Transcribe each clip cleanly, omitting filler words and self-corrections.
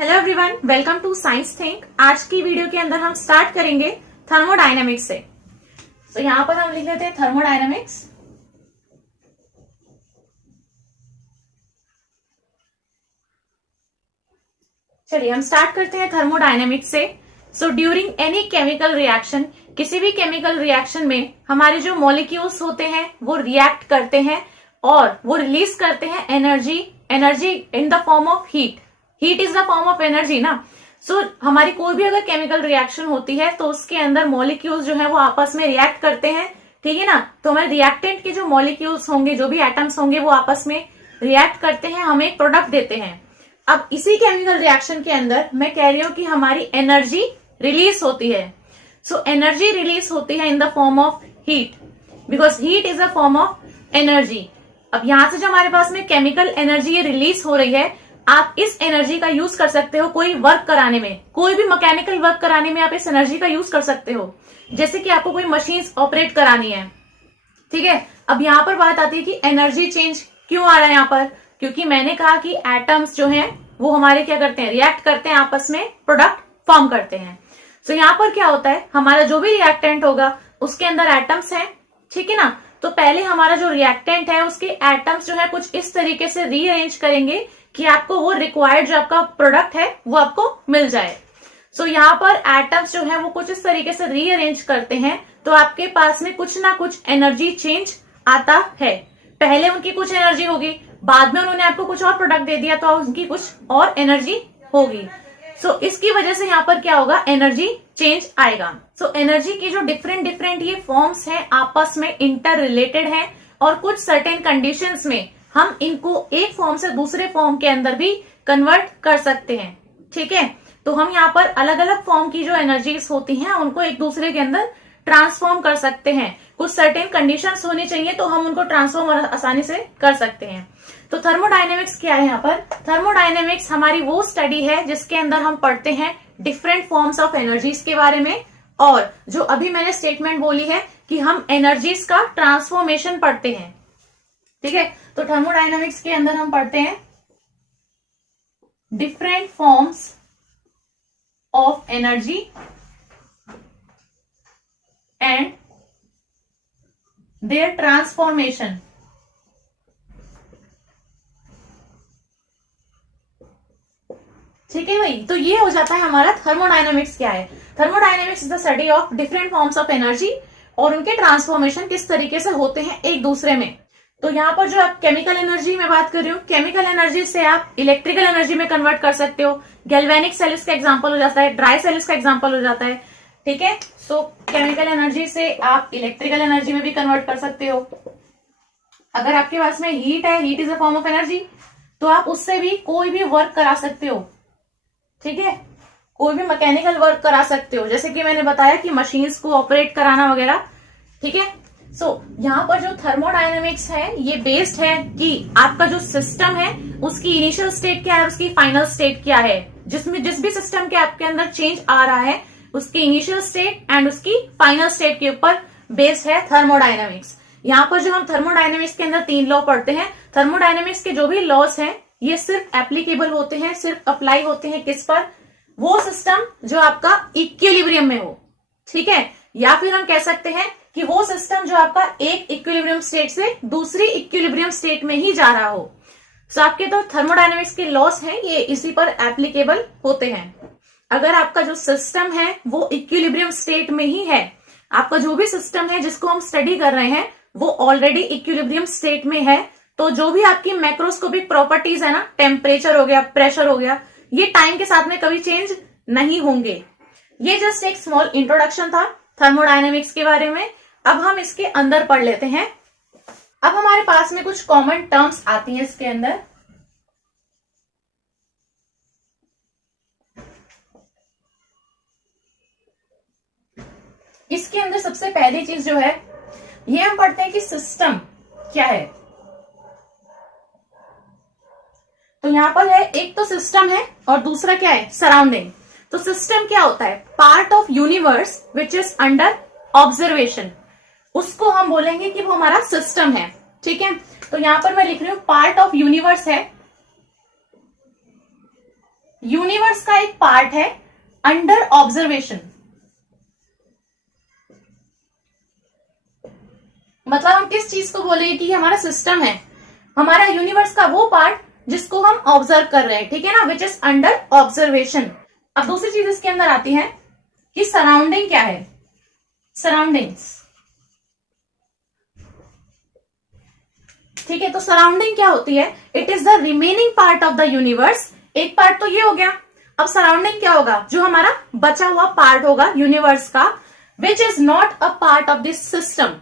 Hello everyone, welcome to science think. आज की video के अंदर हम स्टार्ट करेंगे थर्मोडायनेमिक्स से। तो यहां पर हम लिख लेते हैं थर्मोडायनेमिक्स। चलिए हम स्टार्ट करते हैं थर्मोडायनेमिक्स से। So during any chemical reaction, किसी भी केमिकल रिएक्शन में हमारे जो मॉलिक्यूल्स होते हैं वो रिएक्ट करते हैं और वो रिलीज करते हैं energy in the form of heat. Heat is the form of energy ना। सो हमारी कोई भी अगर केमिकल रिएक्शन होती है तो उसके अंदर मॉलिक्यूल्स जो है वो आपस में रिएक्ट करते हैं, ठीक है ना। तो हमारे रिएक्टेंट के जो मॉलिक्यूल्स होंगे, जो भी एटम्स होंगे, वो आपस में रिएक्ट करते हैं, हमें एक प्रोडक्ट देते हैं। अब इसी केमिकल रिएक्शन के अंदर मैं कह रही हूं कि हमारी एनर्जी रिलीज होती है। सो एनर्जी रिलीज होती है in the form of heat, because heat is a form of energy. अब यहां से जो हमारे पास में केमिकल एनर्जी ये रिलीज हो रही है, आप इस एनर्जी का यूज कर सकते हो कोई वर्क कराने में, कोई भी मैकेनिकल वर्क कराने में आप इस एनर्जी का यूज कर सकते हो। जैसे कि आपको कोई मशीन ऑपरेट करानी है, ठीक है। अब यहां पर बात आती है कि एनर्जी चेंज क्यों आ रहा है यहाँ पर, क्योंकि मैंने कहा कि एटम्स जो हैं वो हमारे क्या करते हैं, रिएक्ट करते हैं, आपस में प्रोडक्ट फॉर्म करते हैं। सो यहाँ पर क्या होता है, हमारा जो भी रिएक्टेंट होगा उसके अंदर एटम्स हैं, ठीक है ना। तो पहले हमारा जो रिएक्टेंट है उसके एटम्स जो है कुछ इस तरीके से रीअरेंज करेंगे कि आपको वो रिक्वायर्ड जो आपका प्रोडक्ट है वो आपको मिल जाए। सो यहाँ पर एटम्स जो है वो कुछ इस तरीके से रीअरेंज करते हैं, तो आपके पास में कुछ ना कुछ एनर्जी चेंज आता है। पहले उनकी कुछ एनर्जी होगी, बाद में उन्होंने आपको कुछ और प्रोडक्ट दे दिया तो उनकी कुछ और एनर्जी होगी। सो इसकी वजह से यहाँ पर क्या होगा, एनर्जी चेंज आएगा। सो एनर्जी की जो डिफरेंट ये फॉर्म्स हैं आपस में इंटर रिलेटेड हैं और कुछ सर्टेन कंडीशंस में हम इनको एक फॉर्म से दूसरे फॉर्म के अंदर भी कन्वर्ट कर सकते हैं, ठीक है। तो हम यहाँ पर अलग अलग फॉर्म की जो एनर्जीज होती हैं उनको एक दूसरे के अंदर ट्रांसफॉर्म कर सकते हैं। कुछ सर्टेन कंडीशंस होनी चाहिए तो हम उनको ट्रांसफॉर्म आसानी से कर सकते हैं। तो थर्मोडायनेमिक्स क्या है यहाँ पर, थर्मोडायनेमिक्स हमारी वो स्टडी है जिसके अंदर हम पढ़ते हैं डिफरेंट फॉर्म्स ऑफ एनर्जीज के बारे में, और जो अभी मैंने स्टेटमेंट बोली है कि हम एनर्जीज का ट्रांसफॉर्मेशन पढ़ते हैं, ठीक है। तो थर्मोडायनामिक्स के अंदर हम पढ़ते हैं different forms of energy and their transformation. ठीक है भाई, तो ये हो जाता है हमारा थर्मोडायनामिक्स क्या है। Thermodynamics is the study of different forms of energy और उनके ट्रांसफॉर्मेशन किस तरीके से होते हैं एक दूसरे में। तो यहाँ पर जो आप केमिकल एनर्जी में बात कर रही हूँ, केमिकल एनर्जी से आप इलेक्ट्रिकल एनर्जी में कन्वर्ट कर सकते हो। गैल्वेनिक सेल्स का एग्जांपल हो जाता है, ड्राई सेल्स का एग्जांपल हो जाता है, ठीक है। सो केमिकल एनर्जी से आप इलेक्ट्रिकल एनर्जी में भी कन्वर्ट कर सकते हो। अगर आपके पास में हीट है, heat is a form of energy, तो आप उससे भी कोई भी वर्क करा सकते हो, ठीक है। कोई भी मैकेनिकल वर्क करा सकते हो, जैसे कि मैंने बताया कि मशीन्स को ऑपरेट कराना वगैरह, ठीक है। सो यहाँ पर जो थर्मोडायनेमिक्स है ये बेस्ड है कि आपका जो सिस्टम है उसकी इनिशियल स्टेट क्या है, उसकी फाइनल स्टेट क्या है। जिसमें जिस भी सिस्टम के आपके अंदर चेंज आ रहा है उसकी इनिशियल स्टेट एंड उसकी फाइनल स्टेट के ऊपर बेस्ड है थर्मोडायनेमिक्स। यहाँ पर जो हम थर्मोडायनेमिक्स के अंदर 3 लॉ पढ़ते हैं, थर्मोडायनेमिक्स के जो भी लॉस हैं ये सिर्फ एप्लीकेबल होते हैं, सिर्फ अप्लाई होते हैं किस पर, वो सिस्टम जो आपका इक्विलिब्रियम में हो, ठीक है। या फिर हम कह सकते हैं कि वो सिस्टम जो आपका एक इक्विलिब्रियम स्टेट से दूसरी इक्विलिब्रियम स्टेट में ही जा रहा हो। सो आपके तो थर्मोडायनेमिक्स के लॉस हैं ये इसी पर एप्लीकेबल होते हैं। अगर आपका जो सिस्टम है वो इक्विलिब्रियम स्टेट में ही है, आपका जो भी सिस्टम है जिसको हम स्टडी कर रहे हैं वो ऑलरेडी इक्विलिब्रियम स्टेट में है, तो जो भी आपकी मैक्रोस्कोपिक प्रॉपर्टीज है ना, टेम्परेचर हो गया, प्रेशर हो गया, ये टाइम के साथ में कभी चेंज नहीं होंगे। ये जस्ट एक स्मॉल इंट्रोडक्शन था थर्मोडायनेमिक्स के बारे में। अब हम इसके अंदर पढ़ लेते हैं। अब हमारे पास में कुछ कॉमन टर्म्स आती हैं इसके अंदर। इसके अंदर सबसे पहली चीज जो है ये हम पढ़ते हैं कि सिस्टम क्या है। तो यहां पर है, एक तो सिस्टम है और दूसरा क्या है, सराउंडिंग। तो सिस्टम क्या होता है, part of universe which is under observation, उसको हम बोलेंगे कि वो हमारा सिस्टम है, ठीक है। तो यहां पर मैं लिख रही हूं पार्ट ऑफ यूनिवर्स है, यूनिवर्स का एक पार्ट है अंडर ऑब्जर्वेशन। मतलब हम किस चीज को बोले कि हमारा सिस्टम है, हमारा यूनिवर्स का वो पार्ट जिसको हम ऑब्जर्व कर रहे हैं, ठीक है ना, विच इज अंडर ऑब्जर्वेशन। अब दूसरी चीज इसके अंदर आती है कि सराउंडिंग क्या है। सराउंडिंग्स, ठीक है, तो सराउंडिंग क्या होती है? It is the remaining part of the universe. एक पार्ट तो ये हो गया, अब सराउंडिंग क्या होगा? जो हमारा बचा हुआ पार्ट होगा यूनिवर्स का, which is not a part of this system.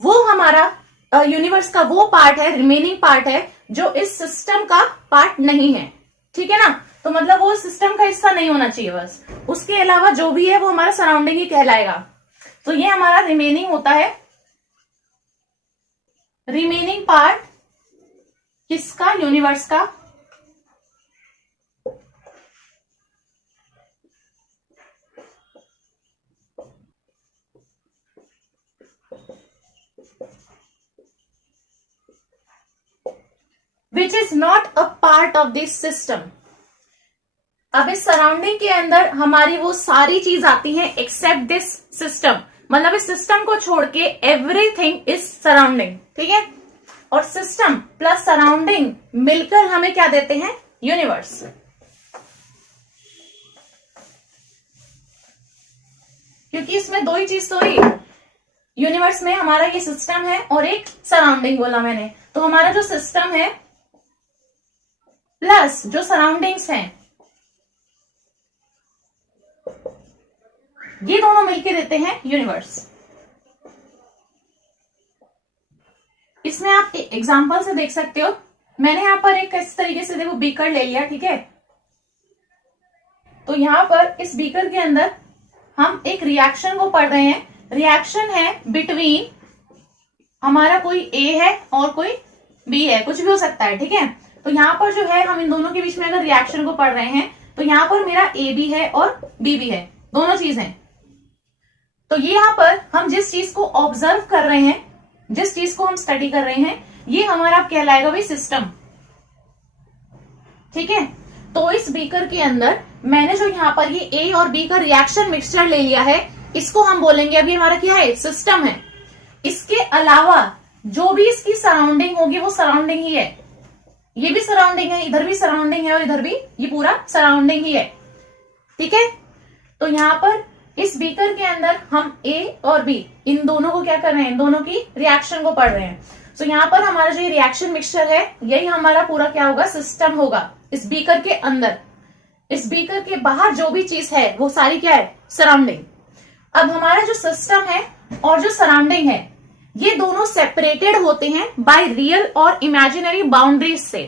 वो हमारा यूनिवर्स का वो पार्ट है, रिमेनिंग पार्ट है, जो इस सिस्टम का पार्ट नहीं है, ठीक है ना। तो मतलब वो सिस्टम का हिस्सा नहीं होना चाहिए बस, उसके अलावा जो भी है वो हमारा सराउंडिंग ही कहलाएगा। तो ये हमारा रिमेनिंग होता है, रिमेनिंग पार्ट किसका? यूनिवर्स का। Which is not a part of this system. अब इस सराउंडिंग के अंदर हमारी वो सारी चीज आती है एक्सेप्ट दिस सिस्टम। मतलब इस सिस्टम को छोड़ के एवरीथिंग इज सराउंडिंग, ठीक है। और सिस्टम प्लस सराउंडिंग मिलकर हमें क्या देते हैं? यूनिवर्स। क्योंकि इसमें दो ही चीज तो हुई, यूनिवर्स में हमारा ये सिस्टम है और एक सराउंडिंग बोला मैंने। तो हमारा जो सिस्टम है प्लस जो सराउंडिंग्स हैं, ये दोनों मिलके देते हैं यूनिवर्स। इसमें आप एग्जांपल से देख सकते हो। मैंने यहां पर एक इस तरीके से देखो बीकर ले लिया, ठीक है। तो यहां पर इस बीकर के अंदर हम एक रिएक्शन को पढ़ रहे हैं। रिएक्शन है बिटवीन हमारा कोई ए है और कोई बी है, कुछ भी हो सकता है, ठीक है। तो यहां पर जो है हम इन दोनों के बीच में अगर रिएक्शन को पढ़ रहे हैं तो यहां पर मेरा ए भी है और बी भी है, दोनों चीज हैं। तो ये यहां पर हम जिस चीज को ऑब्जर्व कर रहे हैं, जिस चीज को हम स्टडी कर रहे हैं, ये हमारा कहलाएगा भाई सिस्टम, ठीक है। तो इस बीकर के अंदर मैंने जो यहाँ पर ये ए और बी का रिएक्शन मिक्सचर ले लिया है, इसको हम बोलेंगे अभी हमारा क्या है? सिस्टम है। इसके अलावा जो भी इसकी सराउंडिंग होगी वो सराउंडिंग ही है। ये भी सराउंडिंग है, इधर भी सराउंडिंग है और इधर भी, ये पूरा सराउंडिंग ही है, ठीक है। तो यहाँ पर इस बीकर के अंदर हम ए और बी इन दोनों को क्या कर रहे हैं? इन दोनों की रिएक्शन को पढ़ रहे हैं। तो यहाँ पर हमारा जो ये रिएक्शन मिक्सचर है, यही हमारा पूरा क्या होगा? सिस्टम होगा इस बीकर के अंदर। इस बीकर के बाहर जो भी चीज है वो सारी क्या है? सराउंडिंग। अब हमारा जो सिस्टम है और जो सराउंडिंग है, ये दोनों सेपरेटेड होते हैं बाय रियल और इमेजिनरी बाउंड्रीज से,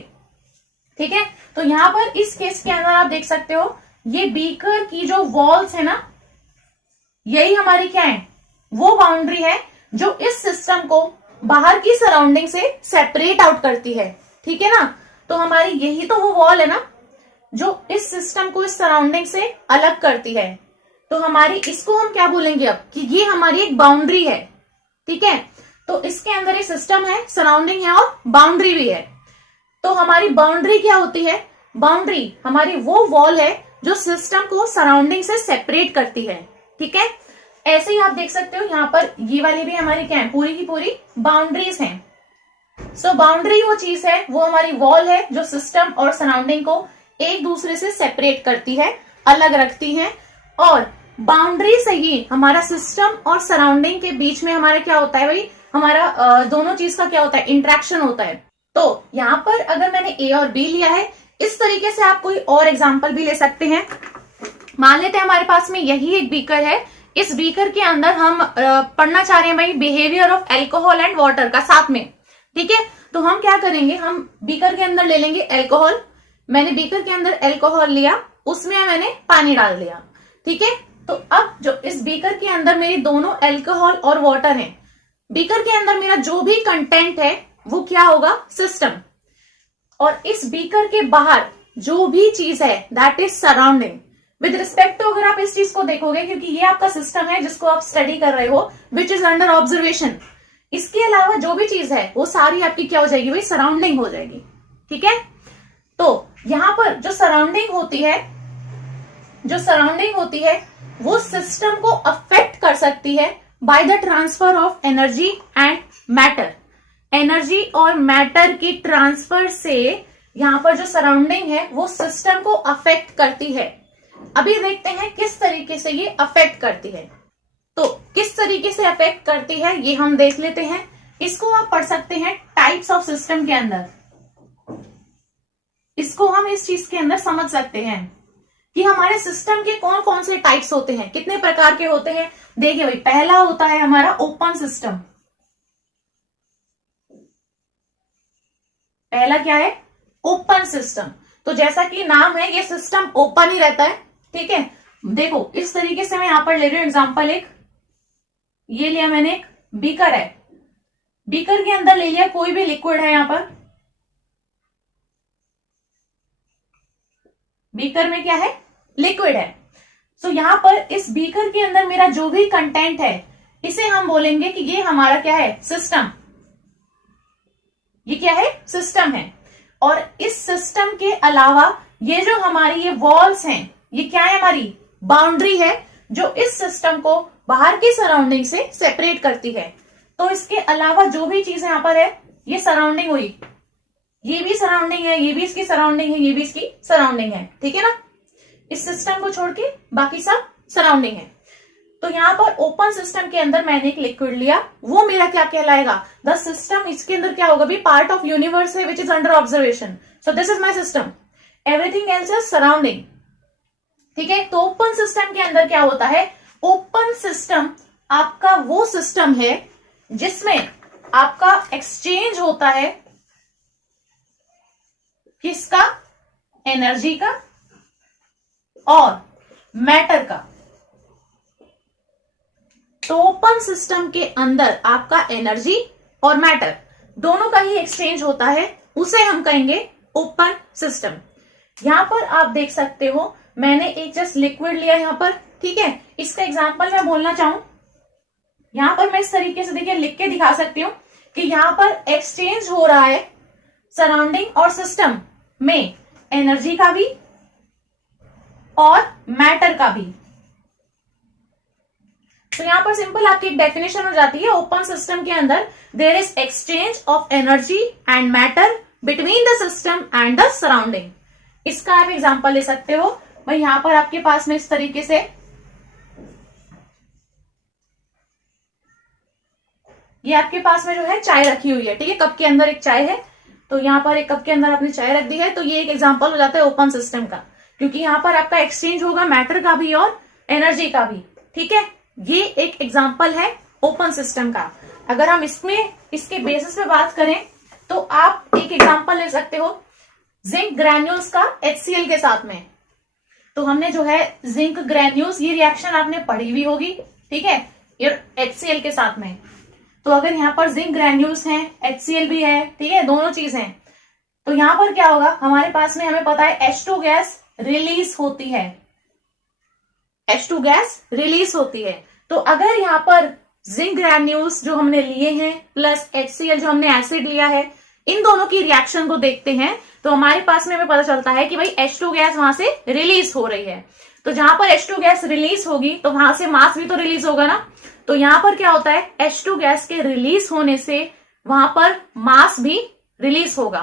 ठीक है। तो यहां पर इस केस के अंदर आप देख सकते हो, ये बीकर की जो वॉल्स है ना, यही हमारी क्या है? वो बाउंड्री है जो इस सिस्टम को बाहर की सराउंडिंग से सेपरेट आउट करती है, ठीक है ना। तो हमारी यही तो वो वॉल है ना जो इस सिस्टम को इस सराउंडिंग से अलग करती है। तो हमारी इसको हम क्या बोलेंगे अब? कि ये हमारी एक बाउंड्री है, ठीक है। तो इसके अंदर एक सिस्टम है, सराउंडिंग है और बाउंड्री भी है। तो हमारी बाउंड्री क्या होती है? बाउंड्री हमारी वो वॉल है जो सिस्टम को सराउंडिंग से सेपरेट करती है, ठीक है। ऐसे ही आप देख सकते हो यहाँ पर ये वाली भी हमारी क्या है? पूरी की पूरी बाउंड्रीज हैं। सो बाउंड्री वो चीज है, वो हमारी वॉल है जो सिस्टम और सराउंडिंग को एक दूसरे से सेपरेट करती है, अलग रखती है। और बाउंड्री से ही हमारा सिस्टम और सराउंडिंग के बीच में हमारा क्या होता है भाई? हमारा दोनों चीज का क्या होता है? इंट्रैक्शन होता है। तो यहाँ पर अगर मैंने ए और बी लिया है, इस तरीके से आप कोई और एग्जाम्पल भी ले सकते हैं। मान लेते हैं हमारे पास में यही एक बीकर है। इस बीकर के अंदर हम पढ़ना चाह रहे हैं भाई behaviour of alcohol and water का साथ में, ठीक है। तो हम क्या करेंगे? हम बीकर के अंदर ले लेंगे एल्कोहल। मैंने बीकर के अंदर एल्कोहल लिया, उसमें मैंने पानी डाल दिया, ठीक है। तो अब जो इस बीकर के अंदर मेरी दोनों एल्कोहल और वाटर है, बीकर के अंदर मेरा जो भी कंटेंट है वो क्या होगा? सिस्टम। और इस बीकर के बाहर जो भी चीज है that is surrounding. With respect to अगर आप इस चीज को देखोगे, क्योंकि ये आपका सिस्टम है जिसको आप स्टडी कर रहे हो, विच इज अंडर ऑब्जर्वेशन। इसके अलावा जो भी चीज है वो सारी आपकी क्या हो जाएगी भाई? सराउंडिंग हो जाएगी, ठीक है। तो यहां पर जो सराउंडिंग होती है जो सराउंडिंग होती है वो सिस्टम को अफेक्ट कर सकती है by the transfer of energy and matter. Energy और मैटर की ट्रांसफर से यहां पर जो सराउंडिंग है वो सिस्टम को अफेक्ट करती है। अभी देखते हैं किस तरीके से ये अफेक्ट करती है। तो किस तरीके से अफेक्ट करती है ये हम देख लेते हैं। इसको आप पढ़ सकते हैं टाइप्स ऑफ सिस्टम के अंदर। इसको हम इस चीज के अंदर समझ सकते हैं कि हमारे सिस्टम के कौन कौन से टाइप्स होते हैं, कितने प्रकार के होते हैं। देखिए भाई, पहला होता है हमारा ओपन सिस्टम। पहला क्या है? Open system. तो जैसा कि नाम है, ये सिस्टम ओपन ही रहता है। ठीक है, देखो इस तरीके से मैं यहां पर ले रही हूं एग्जांपल। एक ये लिया मैंने, एक बीकर है, बीकर के अंदर ले लिया कोई भी लिक्विड है। यहां पर बीकर में क्या है? लिक्विड है। सो यहां पर इस बीकर के अंदर मेरा जो भी कंटेंट है इसे हम बोलेंगे कि ये हमारा क्या है? सिस्टम। ये क्या है? सिस्टम है। और इस सिस्टम के अलावा ये जो हमारी ये वॉल्स हैं, ये क्या है? हमारी बाउंड्री है जो इस सिस्टम को बाहर की सराउंडिंग से सेपरेट करती है। तो इसके अलावा जो भी चीज यहां पर है ये सराउंडिंग हुई, ये भी सराउंडिंग है, ये भी इसकी सराउंडिंग है, ये भी इसकी सराउंडिंग है। ठीक है ना? इस सिस्टम को छोड़ के बाकी सब सराउंडिंग है। तो यहां पर ओपन सिस्टम के अंदर मैंने एक लिक्विड लिया, वो मेरा क्या कहलाएगा? The system. इसके अंदर क्या होगा भी? पार्ट ऑफ यूनिवर्स है which is under observation. So this is my system, everything else is surrounding. ठीक है, तो ओपन सिस्टम के अंदर क्या होता है? ओपन सिस्टम आपका वो सिस्टम है जिसमें आपका एक्सचेंज होता है किसका? एनर्जी का और मैटर का। तो ओपन सिस्टम के अंदर आपका एनर्जी और मैटर दोनों का ही एक्सचेंज होता है, उसे हम कहेंगे ओपन सिस्टम। यहां पर आप देख सकते हो मैंने एक जस्ट लिक्विड लिया यहां पर। ठीक है, इसका एग्जांपल मैं बोलना चाहूं, यहां पर मैं इस तरीके से देखिए लिख के दिखा सकती हूं कि यहां पर एक्सचेंज हो रहा है सराउंडिंग और सिस्टम में एनर्जी का भी और मैटर का भी। तो यहां पर सिंपल आपकी एक डेफिनेशन हो जाती है, ओपन सिस्टम के अंदर there is exchange of energy and matter between the system and the surrounding. इसका आप एग्जांपल ले सकते हो भाई, यहां पर आपके पास में इस तरीके से ये आपके पास में जो है चाय रखी हुई है। ठीक है, कप के अंदर एक चाय है, तो यहां पर एक कप के अंदर आपने चाय रख दी है। तो ये एक एग्जांपल हो जाता है ओपन सिस्टम का, क्योंकि यहां पर आपका एक्सचेंज होगा मैटर का भी और एनर्जी का भी। ठीक है, ये एक एग्जांपल है ओपन सिस्टम का। अगर हम इसमें इसके बेसिस पे बात करें तो आप एक एग्जांपल ले सकते हो जिंक ग्रैन्यूल्स का HCl के साथ में। तो हमने जो है जिंक ग्रैन्यूल्स, ये रिएक्शन आपने पढ़ी हुई होगी। ठीक है, HCl के साथ में। तो अगर यहाँ पर जिंक ग्रैन्यूल्स हैं, HCl भी है, ठीक है, दोनों चीज हैं, तो यहां पर क्या होगा? हमारे पास में हमें पता है H2 गैस रिलीज होती है, H2 गैस रिलीज होती है। तो अगर यहाँ पर जिंक ग्रैन्यूल्स जो हमने लिए हैं प्लस HCl जो हमने एसिड लिया है, इन दोनों की रिएक्शन को देखते हैं तो हमारे पास में हमें पता चलता है कि भाई H2 गैस वहां से रिलीज हो रही है। तो जहां पर H2 गैस रिलीज होगी तो वहां से मास भी तो रिलीज होगा ना। तो यहां पर क्या होता है? H2 गैस के रिलीज होने से वहां पर मास भी रिलीज होगा।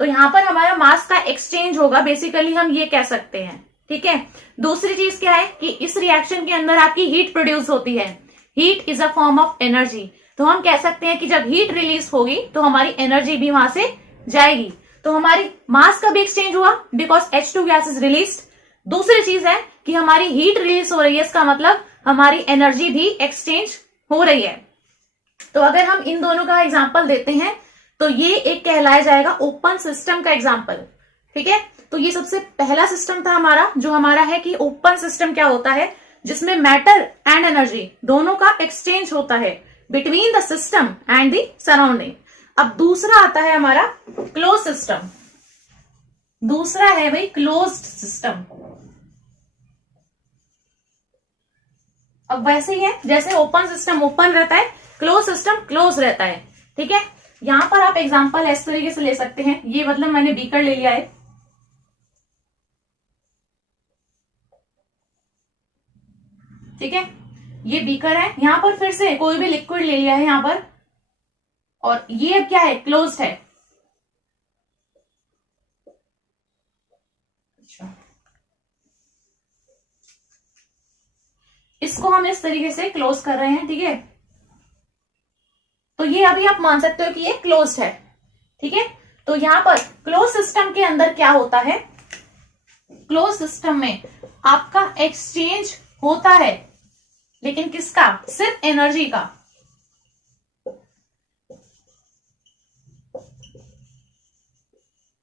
तो यहां पर हमारा मास का एक्सचेंज होगा, बेसिकली हम ये कह सकते हैं। ठीक है, दूसरी चीज क्या है कि इस रिएक्शन के अंदर आपकी हीट प्रोड्यूस होती है। Heat is a form of energy. तो हम कह सकते हैं कि जब हीट रिलीज होगी तो हमारी एनर्जी भी वहां से जाएगी। तो हमारी मास का भी एक्सचेंज हुआ because H2 gas is release. दूसरी चीज है कि हमारी हीट रिलीज हो रही है, इसका मतलब हमारी एनर्जी भी एक्सचेंज हो रही है। तो अगर हम इन दोनों का एग्जाम्पल देते हैं तो ये एक कहलाया जाएगा ओपन सिस्टम का एग्जाम्पल। ठीक है, तो ये सबसे पहला सिस्टम था हमारा, जो हमारा है कि ओपन सिस्टम क्या होता है? जिसमें मैटर एंड एनर्जी दोनों का एक्सचेंज होता है between the system and the surrounding. अब दूसरा आता है हमारा क्लोज सिस्टम। दूसरा है भाई क्लोज्ड सिस्टम। अब वैसे ही है जैसे ओपन सिस्टम ओपन रहता है, क्लोज सिस्टम क्लोज रहता है। ठीक है, यहां पर आप एग्जांपल इस तरीके से ले सकते हैं। ये मतलब मैंने बीकर ले लिया है, ठीक है, ये बीकर है, यहां पर फिर से कोई भी लिक्विड ले लिया है यहां पर, और ये अब क्या है, क्लोज्ड है। इसको हम इस तरीके से क्लोज कर रहे हैं, ठीक है। तो ये अभी आप मान सकते हो कि ये क्लोज्ड है, ठीक है। तो यहां पर क्लोज सिस्टम के अंदर क्या होता है, क्लोज सिस्टम में आपका एक्सचेंज होता है, लेकिन किसका, सिर्फ एनर्जी का।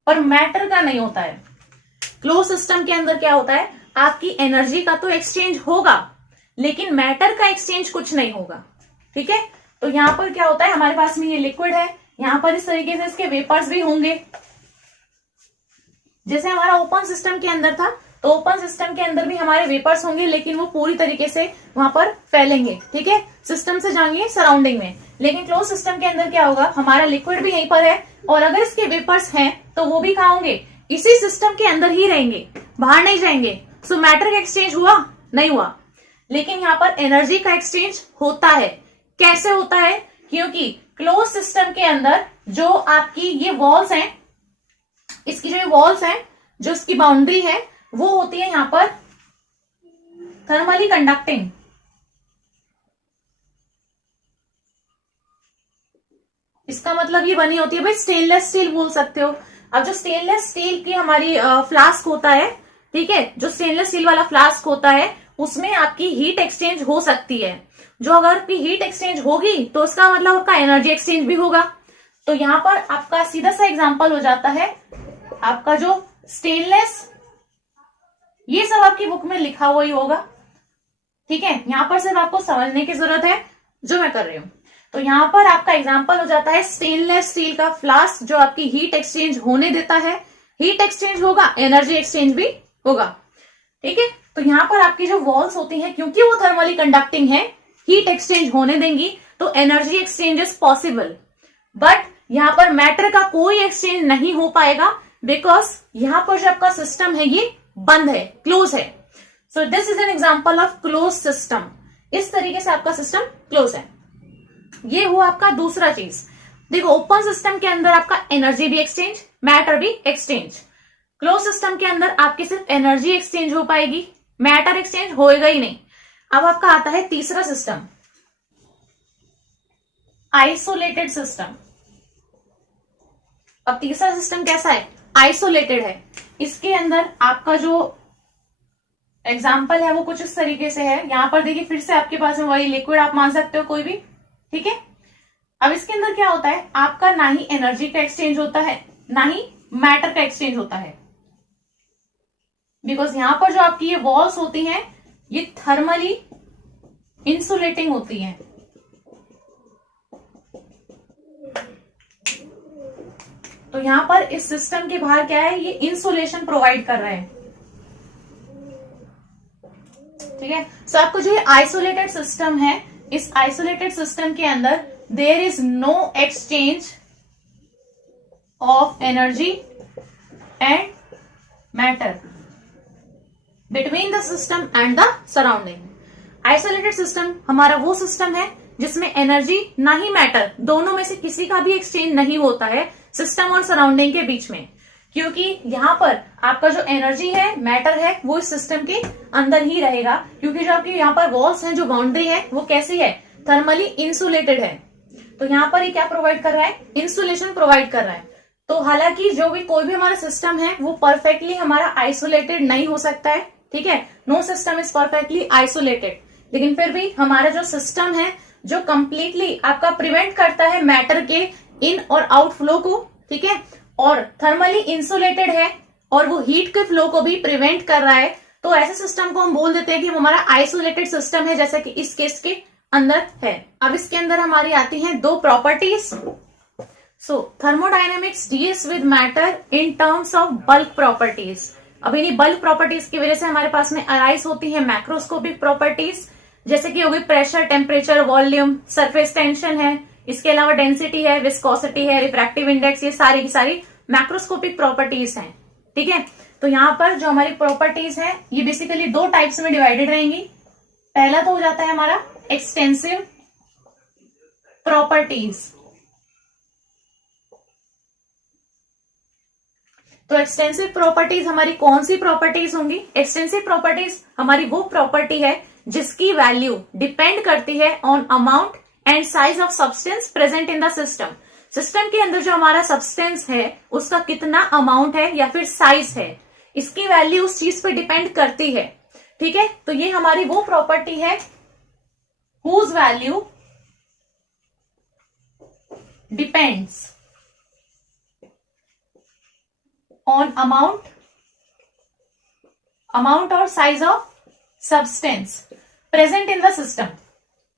पर मैटर का नहीं होता है। क्लोज सिस्टम के अंदर क्या होता है, आपकी एनर्जी का तो एक्सचेंज होगा, लेकिन मैटर का एक्सचेंज कुछ नहीं होगा, ठीक है। तो यहां पर क्या होता है, हमारे पास में ये लिक्विड है, यहां पर इस तरीके से इसके वेपर्स भी होंगे। जैसे हमारा ओपन सिस्टम के अंदर था, तो ओपन सिस्टम के अंदर भी हमारे वेपर्स होंगे, लेकिन वो पूरी तरीके से वहां पर फैलेंगे, ठीक है, सिस्टम से जाएंगे सराउंडिंग में। लेकिन क्लोज सिस्टम के अंदर क्या होगा, हमारा लिक्विड भी यहीं पर है, और अगर इसके वेपर्स हैं तो वो भी कहाँ होंगे, इसी सिस्टम के अंदर ही रहेंगे, बाहर नहीं जाएंगे। सो मैटर का एक्सचेंज हुआ नहीं हुआ, लेकिन यहाँ पर एनर्जी का एक्सचेंज होता है। कैसे होता है, क्योंकि क्लोज सिस्टम के अंदर जो आपकी ये वॉल्स हैं, इसकी जो वॉल्स हैं, जो इसकी बाउंड्री है, वो होती है यहां पर थर्मली कंडक्टिंग। इसका मतलब ये बनी होती है, भाई स्टेनलेस स्टील बोल सकते हो। अब जो स्टेनलेस स्टील की हमारी फ्लास्क होता है, ठीक है, जो स्टेनलेस स्टील वाला फ्लास्क होता है, उसमें आपकी हीट एक्सचेंज हो सकती है। जो अगर आपकी हीट एक्सचेंज होगी तो इसका मतलब आपका एनर्जी एक्सचेंज भी होगा। तो यहां पर आपका सीधा सा एग्जांपल हो जाता है आपका जो स्टेनलेस, ये सब आपकी बुक में लिखा हुआ ही होगा, ठीक है। यहां पर सिर्फ आपको समझने की जरूरत है जो मैं कर रही हूं। तो यहां पर आपका एग्जांपल हो जाता है स्टेनलेस स्टील का फ्लास्क, जो आपकी हीट एक्सचेंज होने देता है। हीट एक्सचेंज होगा, एनर्जी एक्सचेंज भी होगा, ठीक है। तो यहां पर आपकी जो वॉल्स होती हैं, क्योंकि वो थर्मली कंडक्टिंग है, हीट एक्सचेंज होने देंगी, तो energy exchange is possible. But यहां पर मैटर का कोई एक्सचेंज नहीं हो पाएगा, बिकॉज यहां पर जो आपका सिस्टम है ये बंद है, क्लोज है। So this is an example of close system. इस तरीके से आपका सिस्टम क्लोज है। ये हुआ आपका दूसरा चीज। देखो, ओपन सिस्टम के अंदर आपका एनर्जी भी एक्सचेंज, मैटर भी एक्सचेंज। क्लोज सिस्टम के अंदर आपकी सिर्फ एनर्जी एक्सचेंज हो पाएगी, मैटर एक्सचेंज होएगा ही नहीं। अब आपका आता है तीसरा सिस्टम, आइसोलेटेड सिस्टम। अब तीसरा सिस्टम कैसा है, आइसोलेटेड है। इसके अंदर आपका जो एग्जाम्पल है वो कुछ इस तरीके से है। यहां पर देखिए, फिर से आपके पास में वही लिक्विड आप मान सकते हो कोई भी, ठीक है। अब इसके अंदर क्या होता है, आपका ना ही एनर्जी का एक्सचेंज होता है, ना ही मैटर का एक्सचेंज होता है, बिकॉज यहां पर जो आपकी ये वॉल्स होती हैं, ये थर्मली इंसुलेटिंग होती हैं। तो यहां पर इस सिस्टम के बाहर क्या है, ये इंसुलेशन प्रोवाइड कर रहे हैं, ठीक है। सो आपको जो ये आइसोलेटेड सिस्टम है, इस आइसोलेटेड सिस्टम के अंदर there is no exchange of energy and matter between the system and the surrounding. Isolated system हमारा वो सिस्टम है जिसमें एनर्जी ना ही मैटर, दोनों में से किसी का भी एक्सचेंज नहीं होता है सिस्टम और सराउंडिंग के बीच में, क्योंकि यहां पर आपका जो एनर्जी है, मैटर है, वो इस सिस्टम के अंदर ही रहेगा, क्योंकि जो आपकी यहाँ पर वॉल्स हैं, जो बाउंड्री है, वो कैसी है, थर्मली इंसुलेटेड है। तो यहाँ पर ये क्या प्रोवाइड कर रहा है, इंसुलेशन प्रोवाइड कर रहा है। तो हालांकि जो भी कोई भी हमारा सिस्टम है, वो परफेक्टली हमारा आइसोलेटेड नहीं हो सकता है, ठीक है। No system is perfectly isolated, लेकिन फिर भी हमारा जो सिस्टम है, जो कंप्लीटली आपका प्रिवेंट करता है मैटर के इन और आउट फ्लो को, ठीक है, और थर्मली इंसुलेटेड है, और वो हीट के फ्लो को भी प्रिवेंट कर रहा है, तो ऐसे सिस्टम को हम बोल देते हैं कि वो हमारा आइसोलेटेड सिस्टम है, जैसा कि इस केस के अंदर है। अब इसके अंदर हमारी आती हैं दो properties. So thermodynamics deals with matter in terms of bulk properties. अब इन्हीं बल्क प्रॉपर्टीज की वजह से हमारे पास में अराइज होती है मैक्रोस्कोपिक प्रॉपर्टीज, जैसे कि होगी pressure, temperature, volume, surface tension है, इसके अलावा डेंसिटी है, विस्कोसिटी है, रिफ्रैक्टिव इंडेक्स, ये सारी की सारी मैक्रोस्कोपिक प्रॉपर्टीज हैं, ठीक है। तो यहाँ पर जो हमारी प्रॉपर्टीज हैं, ये बेसिकली दो टाइप्स में डिवाइडेड रहेंगी। पहला तो हो जाता है हमारा एक्सटेंसिव प्रॉपर्टीज। तो एक्सटेंसिव प्रॉपर्टीज हमारी कौन सी प्रॉपर्टीज होंगी? एक्सटेंसिव प्रॉपर्टीज हमारी वो प्रॉपर्टी है जिसकी वैल्यू डिपेंड करती है on amount and size of substance present in the system. System के अंदर जो हमारा सब्सटेंस है उसका कितना अमाउंट है या फिर साइज है, इसकी वैल्यू उस चीज पे डिपेंड करती है। ठीक है, तो ये हमारी वो प्रॉपर्टी है whose value depends on amount और size of substance present in the system.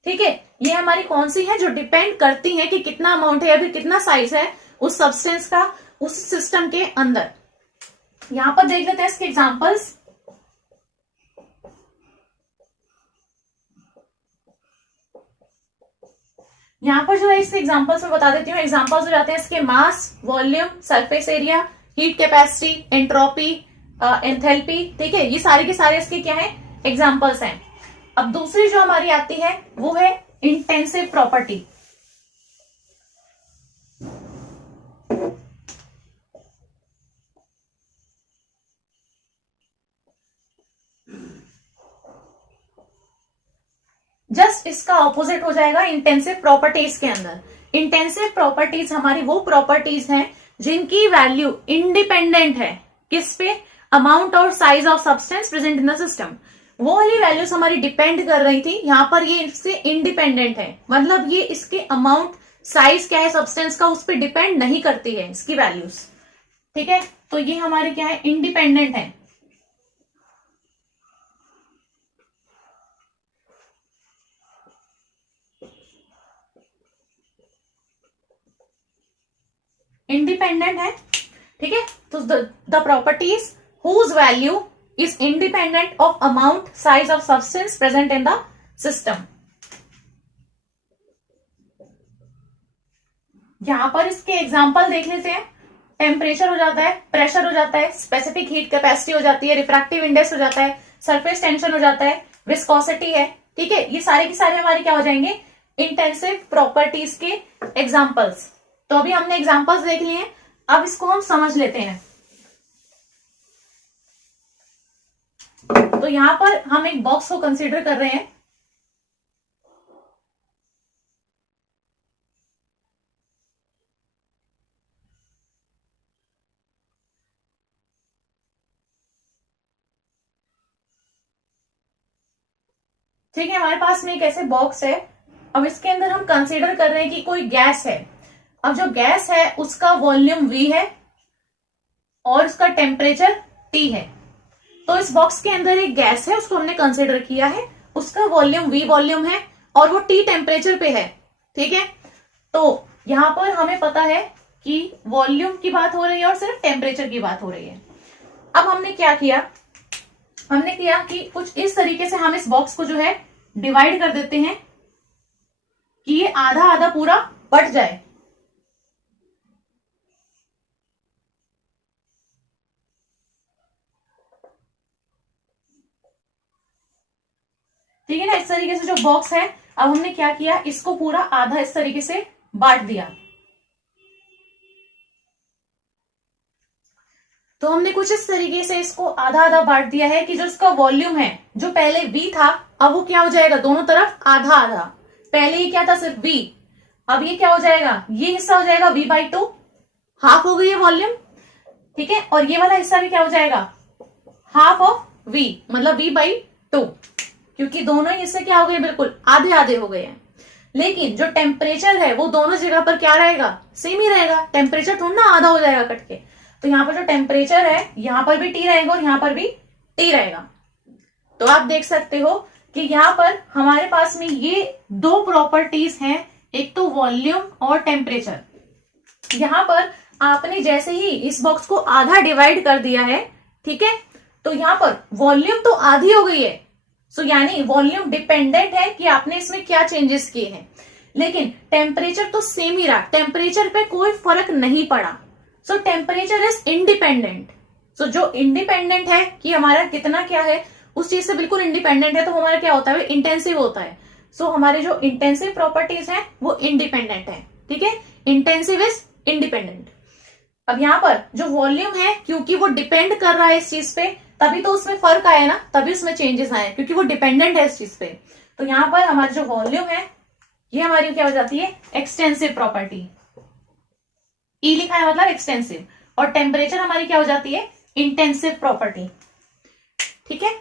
ठीक है, ये हमारी कौन सी है जो डिपेंड करती है कि कितना अमाउंट है या फिर कितना साइज है उस सब्सटेंस का उस सिस्टम के अंदर। यहां पर देख लेते हैं इसके एग्जांपल्स। यहां पर जो है इसके एग्जांपल्स में बता देती हूँ। एग्जांपल्स हो जाते हैं इसके mass, volume, surface area, heat capacity, entropy, enthalpy. ठीक है, ये सारे के सारे इसके क्या है? एग्जांपल्स हैं। अब दूसरी जो हमारी आती है वो है इंटेंसिव प्रॉपर्टी। जस्ट इसका ऑपोजिट हो जाएगा इंटेंसिव प्रॉपर्टीज के अंदर। इंटेंसिव प्रॉपर्टीज हमारी वो प्रॉपर्टीज हैं जिनकी वैल्यू इंडिपेंडेंट है किस पे? अमाउंट और size of substance present in the system. वो वाली वैल्यूज हमारी डिपेंड कर रही थी, यहां पर ये इससे इंडिपेंडेंट है। मतलब ये इसके अमाउंट, साइज क्या है सब्सटेंस का, उस पर डिपेंड नहीं करती है इसकी वैल्यूज। ठीक है, तो ये हमारे क्या है? इंडिपेंडेंट है। इंडिपेंडेंट है। ठीक है, तो the properties whose value is independent of amount, size of substance present in the system। यहां पर इसके एग्जांपल देख लेते हैं। टेम्परेचर हो जाता है, प्रेशर हो जाता है, स्पेसिफिक हीट कैपेसिटी हो जाती है, रिफ्रैक्टिव इंडेक्स हो जाता है, सरफेस टेंशन हो जाता है, विस्कोसिटी है। ठीक है, ये सारे के सारे हमारे क्या हो जाएंगे? इंटेंसिव प्रॉपर्टीज के एग्जांपल्स। तो अभी हमने एग्जांपल्स देख लिए, अब इसको हम समझ लेते हैं। तो यहां पर हम एक बॉक्स को कंसीडर कर रहे हैं। ठीक है, हमारे पास में एक ऐसे बॉक्स है। अब इसके अंदर हम कंसीडर कर रहे हैं कि कोई गैस है। अब जो गैस है उसका वॉल्यूम V है और उसका टेम्परेचर T है। तो इस बॉक्स के अंदर एक गैस है, उसको हमने कंसीडर किया है, उसका वॉल्यूम V वॉल्यूम है और वो T टेम्परेचर पे है। ठीक है, तो यहां पर हमें पता है कि वॉल्यूम की बात हो रही है और सिर्फ टेम्परेचर की बात हो रही है। अब हमने क्या किया? हमने किया कि कुछ इस तरीके से हम इस बॉक्स को जो है डिवाइड कर देते हैं कि ये आधा आधा पूरा बट जाए। ठीक है ना, इस तरीके से जो बॉक्स है, अब हमने क्या किया? इसको पूरा आधा इस तरीके से बांट दिया। तो हमने कुछ इस तरीके से इसको आधा आधा बांट दिया है कि जो इसका वॉल्यूम है, जो पहले V था, अब वो क्या हो जाएगा? दोनों तरफ आधा आधा। पहले ये क्या था? सिर्फ V। अब ये क्या हो जाएगा? ये हिस्सा हो जाएगा V/2, हाफ हो गई है वॉल्यूम। ठीक है, और ये वाला हिस्सा भी क्या हो जाएगा? हाफ ऑफ V, मतलब V/2, क्योंकि दोनों हिस्से क्या हो गए? बिल्कुल आधे आधे हो गए हैं। लेकिन जो टेम्परेचर है वो दोनों जगह पर क्या रहेगा? सेम ही रहेगा। टेम्परेचर थोड़ा ना आधा हो जाएगा कट के। तो यहाँ पर जो टेम्परेचर है, यहां पर भी T रहेगा और यहां पर भी T रहेगा। तो आप देख सकते हो कि यहाँ पर हमारे पास में ये दो प्रॉपर्टीज हैं, एक तो वॉल्यूम और टेम्परेचर। यहां पर आपने जैसे ही इस बॉक्स को आधा डिवाइड कर दिया है, ठीक है, तो यहां पर वॉल्यूम तो आधी हो गई है। सो यानी वॉल्यूम डिपेंडेंट है कि आपने इसमें क्या चेंजेस किए हैं, लेकिन टेम्परेचर तो सेम ही रहा। टेम्परेचर पे कोई फर्क नहीं पड़ा। So temperature is independent. So जो इंडिपेंडेंट है कि हमारा कितना क्या है, उस चीज से बिल्कुल इंडिपेंडेंट है, तो हमारा क्या होता है, इंटेंसिव होता है। सो हमारे जो इंटेंसिव प्रॉपर्टीज हैं वो इंडिपेंडेंट है। ठीक है, इंटेंसिव इज इंडिपेंडेंट। अब यहाँ पर जो वॉल्यूम है, क्योंकि वो डिपेंड कर रहा है इस चीज पे, तभी तो उसमें फर्क आया ना, तभी उसमें चेंजेस आए, क्योंकि वो डिपेंडेंट है इस चीज पे। तो यहाँ पर हमारी जो वॉल्यूम है ये हमारी क्या हो जाती है, एक्सटेंसिव प्रॉपर्टी। ई लिखा है मतलब एक्सटेंसिव, और टेम्परेचर हमारी क्या हो जाती है, इंटेंसिव प्रॉपर्टी। ठीक है,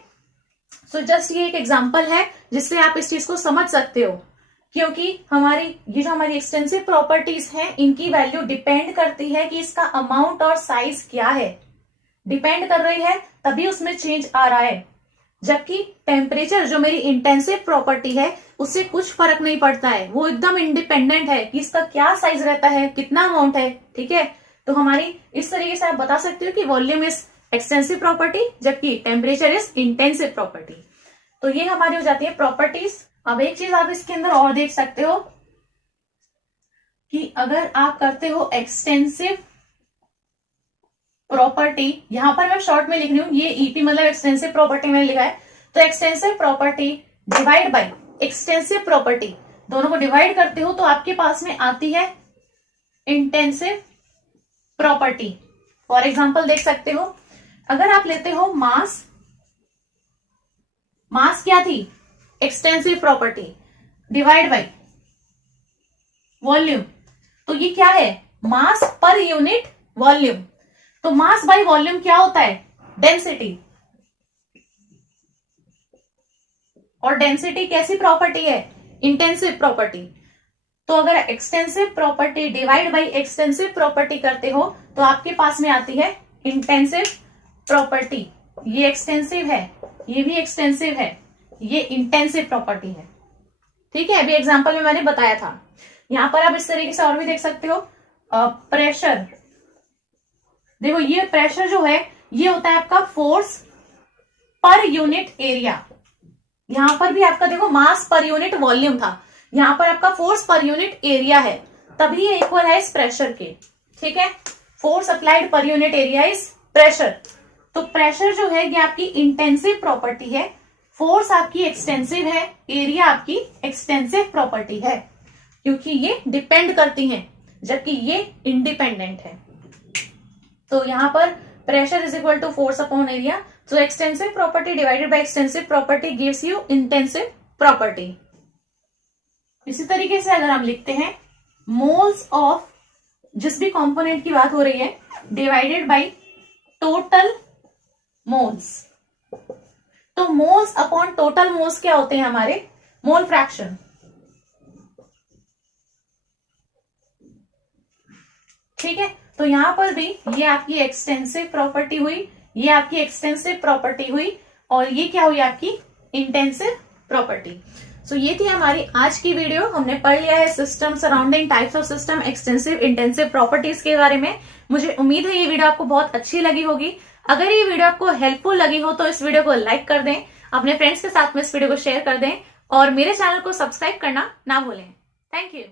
सो जस्ट ये एक एग्जांपल है जिससे आप इस चीज को समझ सकते हो, क्योंकि ये जो हमारी एक्सटेंसिव प्रॉपर्टीज हैं इनकी वैल्यू डिपेंड करती है कि इसका अमाउंट और साइज क्या है, डिपेंड कर रही है, तभी उसमें चेंज आ रहा है। जबकि टेम्परेचर जो मेरी इंटेंसिव प्रॉपर्टी है उससे कुछ फर्क नहीं पड़ता है, वो एकदम इंडिपेंडेंट है कि इसका क्या साइज रहता है, कितना अमाउंट है। ठीक है, तो हमारी इस तरीके से आप बता सकते हो कि वॉल्यूम इज एक्सटेंसिव प्रॉपर्टी जबकि टेम्परेचर इज इंटेंसिव प्रॉपर्टी। तो ये हमारी हो जाती है प्रॉपर्टीज। अब एक चीज आप इसके अंदर और देख सकते हो कि अगर आप करते हो एक्सटेंसिव प्रॉपर्टी, यहां पर मैं शॉर्ट में लिख रही हूं, ये ईपी मतलब एक्सटेंसिव प्रॉपर्टी मैंने लिखा है, तो extensive property divide by extensive property, दोनों को डिवाइड करते हो तो आपके पास में आती है इंटेंसिव प्रॉपर्टी। फॉर एग्जांपल देख सकते हो, अगर आप लेते हो मास क्या थी, extensive property, divide by volume, तो ये क्या है, मास पर यूनिट वॉल्यूम। तो मास बाय वॉल्यूम क्या होता है, डेंसिटी, और डेंसिटी कैसी प्रॉपर्टी है, इंटेंसिव प्रॉपर्टी। तो अगर extensive property divide by extensive property करते हो तो आपके पास में आती है इंटेंसिव प्रॉपर्टी। ये एक्सटेंसिव है, ये भी एक्सटेंसिव है, ये इंटेंसिव प्रॉपर्टी है। ठीक है, अभी एग्जांपल में मैंने बताया था। यहां पर आप इस तरीके से और भी देख सकते हो, प्रेशर, देखो ये प्रेशर जो है ये होता है आपका फोर्स पर यूनिट एरिया। यहां पर भी आपका देखो मास पर यूनिट वॉल्यूम था, यहां पर आपका फोर्स पर यूनिट एरिया है, तभी ये इक्वल है इस प्रेशर के। ठीक है, force applied per unit area is pressure. तो प्रेशर जो है ये आपकी इंटेंसिव प्रॉपर्टी है, फोर्स आपकी एक्सटेंसिव है, एरिया आपकी एक्सटेंसिव प्रॉपर्टी है, क्योंकि ये डिपेंड करती हैं जबकि ये इंडिपेंडेंट है। तो यहां पर pressure is equal to force upon area, so extensive property divided by extensive property gives you intensive property। इसी तरीके से अगर हम लिखते हैं मोल्स ऑफ, जिस भी कंपोनेंट की बात हो रही है, डिवाइडेड बाय टोटल मोल्स, तो मोल्स अपॉन टोटल मोल्स क्या होते हैं हमारे, मोल फ्रैक्शन। ठीक है, तो यहां पर भी ये आपकी एक्सटेंसिव प्रॉपर्टी हुई, ये आपकी एक्सटेंसिव प्रॉपर्टी हुई, और ये क्या हुई आपकी इंटेंसिव प्रॉपर्टी। सो ये थी हमारी आज की वीडियो। हमने पढ़ लिया है system surrounding types of system, extensive intensive properties के बारे में। मुझे उम्मीद है ये वीडियो आपको बहुत अच्छी लगी होगी। अगर ये वीडियो आपको हेल्पफुल लगी हो तो इस वीडियो को लाइक कर दें, अपने फ्रेंड्स के साथ में इस वीडियो को शेयर कर दें, और मेरे चैनल को सब्सक्राइब करना ना भूलें। Thank you.